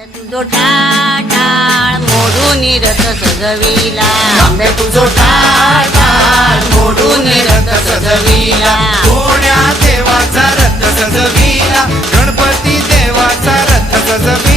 तुझो टाळ मोडून रथ सजविला, आंबे तुझो टाळ मोडून रथ सजविला, कोण्या देवाचा रथ सजविला, गणपती देवाचा रथ सजविला.